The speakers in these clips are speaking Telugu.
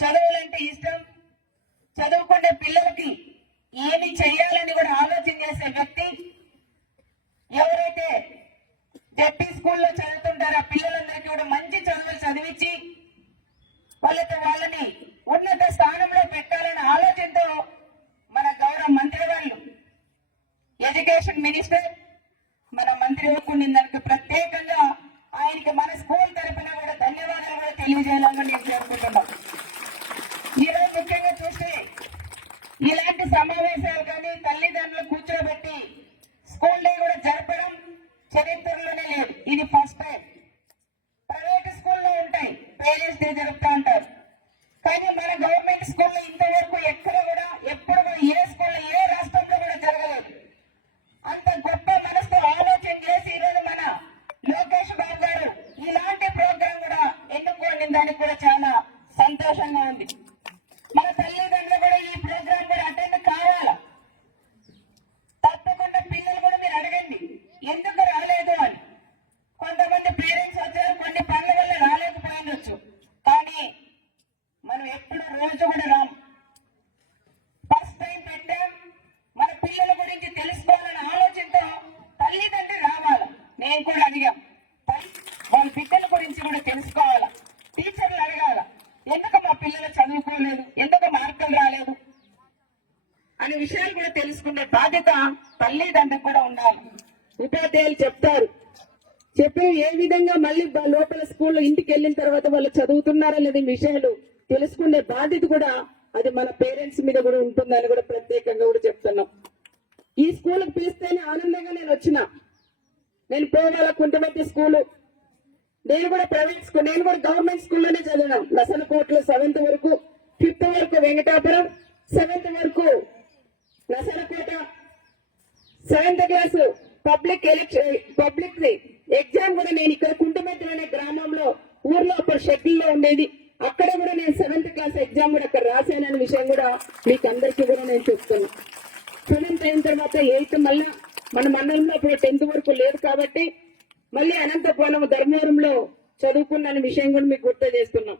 చదువులంటే ఇష్టం. చదువుకునే పిల్లలకి ఏమి చేయాలని కూడా ఆలోచన చేసే వ్యక్తి ఎవరైతే జడ్పీ స్కూల్లో చదువుతుంటారో ఆ పిల్లలందరికీ కూడా మంచి చదువులు చదివించి వాళ్ళకి వాళ్ళని ఉన్నత స్థానంలో పెట్టాలనే ఆలోచనతో మన గౌరవ మంత్రి వాళ్ళు ఎడ్యుకేషన్ మినిస్టర్ మన మంత్రి ఒప్పుకున్న దానికి ప్రత్యేకంగా ఆయనకి మన స్కూల్ తరఫున కూడా ధన్యవాదాలు కూడా తెలియజేయాలని నేను కోరుకుంటున్నాను ఈరోజు ముఖ్యంగా చూస్తే ఇలాంటి సమావేశాలు కానీ తల్లిదండ్రులు కూర్చోబెట్టి స్కూల్ డే కూడా జరపడం చరిత్రలోనే లేదు ఇది ఫస్ట్ టైం ప్రైవేట్ స్కూల్లో ఉంటాయి పేరెంట్స్ డే జరుపుతా ఉంటారు. కానీ మన గవర్నమెంట్ స్కూల్లో ఇంతవరకు ఎక్కడ కూడా ఎప్పుడు కూడా ఏ స్కూల్లో ఏ రాష్ట్రంలో కూడా జరగలేదు అంత గొప్ప మనసుతో ఆలోచన చేసి ఈరోజు మన లోకేష్ బాబు గారు ఇలాంటి ప్రోగ్రాం కూడా ఎన్నుకోండి దానికి కూడా చాలా సంతోషంగా ఉంది మన తల్లిదండ్రులు కూడా ఈ ప్రోగ్రాం కూడా అటెండ్ కావాలా తప్పకుండా పిల్లలు కూడా మీరు అడగండి ఎందుకు రాలేదు అని కొంతమంది పేరెంట్స్ వచ్చారు కొన్ని పనుల వల్ల రాలేకపోయిండొచ్చు కానీ మనం ఎప్పుడు రోజు కూడా రాం ఫస్ట్ టైం పెట్టాం మన పిల్లల గురించి తెలుసుకోవాలనే ఆలోచనతో తల్లిదండ్రులు రావాలి నేను కూడా అడిగాం తల్లి- వాళ్ళ బిడ్డల గురించి కూడా తెలుసుకోవాలా టీచర్లు అడగాల ఎందుకు మా పిల్లలు చదువుకోలేదు ఎందుకు మార్కులు రాలేదు అనే విషయాలు కూడా తెలుసుకునే తల్లిదండ్రులు కూడా ఉండాలి. ఉపాధ్యాయులు చెప్తారు. చెప్పి ఏ విధంగా మళ్ళీ లోపల స్కూల్లో ఇంటికి వెళ్ళిన తర్వాత వాళ్ళు చదువుతున్నారా లేదా విషయాలు తెలుసుకునే బాధ్యత కూడా అది మన పేరెంట్స్ మీద కూడా ఉంటుందని కూడా ప్రత్యేకంగా కూడా చెప్తున్నాం. ఈ స్కూల్కి పిలిస్తేనే ఆనందంగా నేను వచ్చిన. నేను పోవాల కుంటబెట్టి స్కూలు. నేను కూడా ప్రైవేట్ స్కూల్ నేను కూడా గవర్నమెంట్ స్కూల్లోనే చదివాను. నసనకోట్లో సెవెంత్ వరకు ఫిఫ్త్ వరకు వెంకటాపురం సెవెంత్ వరకు Nasanakota seventh class public public exam కూడా నేను ఇక్కడ కుంటమెత్తులు అనే గ్రామంలో ఊర్లో అప్పుడు షెడ్యూల్లో ఉండేది. అక్కడ కూడా నేను సెవెంత్ క్లాస్ ఎగ్జామ్ కూడా అక్కడ రాశాననే విషయం కూడా మీకు అందరికీ కూడా నేను చెప్తున్నాను సెవెంత్ అయిన తర్వాత ఎయిత్ మళ్ళీ మన మండలంలో ఇప్పుడు టెన్త్ వరకు లేదు కాబట్టి మళ్ళీ అనంతపురం ధర్మవరంలో చదువుకున్న విషయం కూడా మీకు గుర్తు చేస్తున్నాం.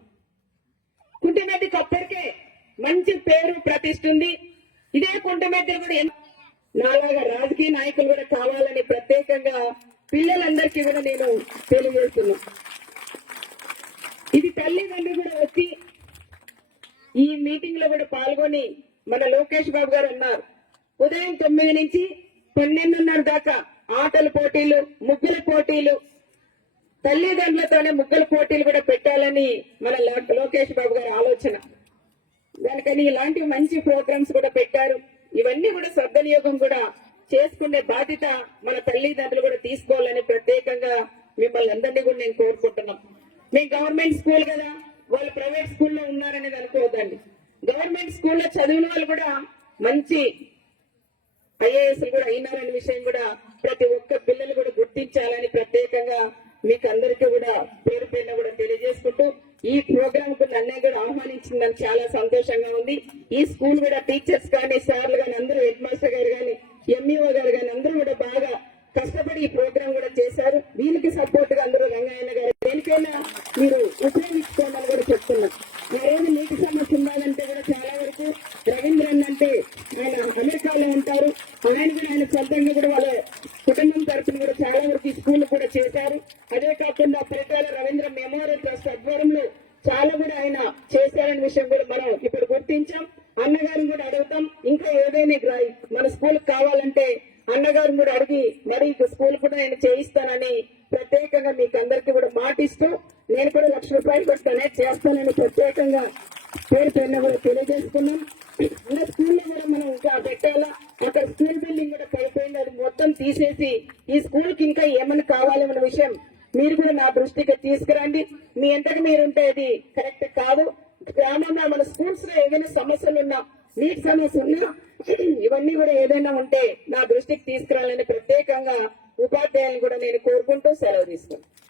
కుంటిమెద్దికి అప్పటికే మంచి పేరు ప్రతిష్ఠ ఉంది. ఇదే కుంటిమెద్దిలు కూడా నాలాగా రాజకీయ నాయకులు కూడా కావాలని ప్రత్యేకంగా పిల్లలందరికీ కూడా నేను తెలియజేస్తున్నా. ఇది తల్లిదండ్రులు కూడా వచ్చి ఈ మీటింగ్లో కూడా పాల్గొని మన లోకేష్ బాబు గారు అన్నారు. ఉదయం తొమ్మిది నుంచి పన్నెండున్నర దాకా ఆటల పోటీలు ముగ్గుల పోటీలు తల్లిదండ్రులతోనే ముగ్గుల పోటీలు కూడా పెట్టాలని మన లోకేష్ బాబు గారి ఆలోచన. దానికని ఇలాంటి మంచి ప్రోగ్రామ్స్ కూడా పెట్టారు. ఇవన్నీ కూడా సద్వినియోగం కూడా చేసుకునే బాధ్యత మన తల్లిదండ్రులు కూడా తీసుకోవాలని ప్రత్యేకంగా మిమ్మల్ని అందరినీ కూడా నేను కోరుకుంటున్నాం. మేము గవర్నమెంట్ స్కూల్ కదా వాళ్ళు ప్రైవేట్ స్కూల్లో ఉన్నారనేది అనుకోవద్దండి. గవర్నమెంట్ స్కూల్లో చదివిన వాళ్ళు కూడా మంచి ఐఏఎస్ కూడా అయినారనే విషయం కూడా ప్రతి ఒక్క పిల్లలు కూడా గుర్తించాలని ప్రత్యేకంగా మీకు అందరికీ కూడా పేరు పేరు ఆహ్వానించిందని చాలా సంతోషంగా ఉంది. ఈ స్కూల్ కూడా టీచర్స్ కానీ సార్లు కానీ అందరూ హెడ్ మాస్టర్ గారు కానీ ఎంఈఓ గారు కానీ అందరూ కూడా బాగా కష్టపడి ఈ ప్రోగ్రామ్ కూడా చేశారు. వీళ్ళకి సపోర్ట్గా అందరూ రంగాయన్న గారు దేనికైనా మీరు ఉపయోగించుకోమని కూడా చెప్తున్నా. మరేమి నీటి సమస్య ఉండాలంటే కూడా చాలా వరకు రవీంద్రన్ అంటే ఆయన అమెరికాలో ఉంటారు. ఆయన కూడా ఆయన సొంతంగా కూడా వాళ్ళ కుటుంబం తరఫున కూడా చాలా వరకు ఈ స్కూల్ కూడా చేశారు అదే కాకుండా ప్రిటాల రవీంద్ర మెమోరియల్ ట్రస్ట్ ఆధ్వర్యంలో చాలా కూడా ఆయన చేశారనే విషయం కూడా మనం ఇప్పుడు గుర్తించాం అన్నగారిని కూడా అడుగుతాం ఇంకా ఏదైనా గ్రా- మన స్కూల్ కావాలంటే అన్నగారు కూడా అడిగి మరి స్కూల్ కూడా నేను చేయిస్తానని ప్రత్యేకంగా మీకు అందరికీ కూడా మాటిస్తూ నేను కూడా లక్ష రూపాయలు కూడా చేస్తానని ప్రత్యేకంగా పేరు పేరున కూడా తెలియజేసుకున్నాం. అన్న స్కూల్లో కూడా మనం ఇంకా పెట్టాలా? అక్కడ స్కూల్ బిల్డింగ్ కూడా పడిపోయింది. అది మొత్తం తీసేసి ఈ స్కూల్కి ఇంకా ఏమైనా కావాలన్న విషయం మీరు కూడా నా దృష్టికి తీసుకురండి. మీ ఎంతకు మీరుంటే అది కరెక్ట్ కాదు. గ్రామంలో మన స్కూల్స్లో ఏదైనా సమస్యలు ఉన్నా నీటి సమస్య ఉన్నా ఇవన్నీ కూడా ఏదైనా ఉంటే నా దృష్టికి తీసుకురావాలని ప్రత్యేకంగా ఉపాధ్యాయులను కూడా నేను కోరుకుంటూ సెలవు తీసుకున్నాను